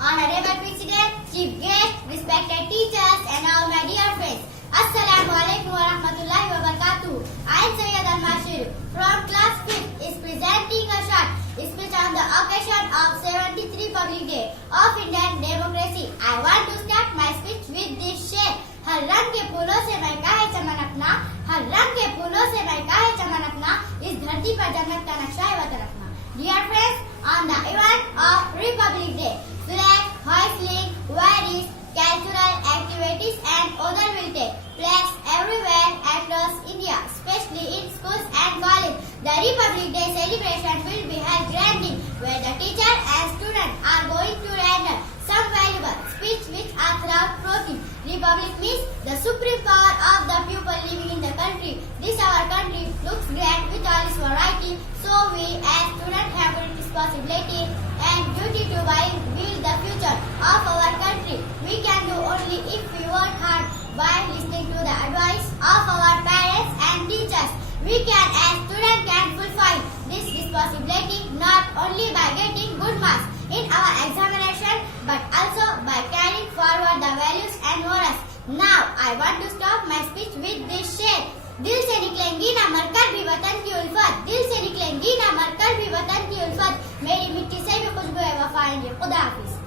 Honorable President, Chief Guest, respected teachers and all my dear friends. Assalamu alaikum wa rahmatullahi wa barakatuh. I am Sayyid Al-Mashir from class 5th is presenting a short speech on the occasion of 73 Republic Day of Indian Democracy. I want to start my speech with this share. हर रंग के फूलों से महका है चमन अपना, हर रंग के फूलों से महका है चमन अपना, इस धरती पर जन्नत का नक्शा है वतन अपना. Dear friends, on the event of Republic Day, flag hoisting, various cultural activities and other will take place everywhere across India, especially in schools and colleges. The Republic Day celebration will be held grandly, where the teacher and students are going to render some valuable speech which are throughout protein. Republic means the supreme power of the people living in the country. This our country looks great with all its variety, so we as students have a responsibility and duty to build the future of our country. We can do only if we work hard by listening to the advice of our parents and teachers. We can as students can fulfill this responsibility not only by getting good marks in our examination but also by carrying forward the values and morals. Now I want to stop my speech with this share. दिल से निकलेंगी ना मरकर भी वतन की उल्फत, दिल से निकलेंगी ना मरकर भी वतन की उल्फत, मेरी मिट्टी से भी खुशबू है वफा. खुदा हाफिज.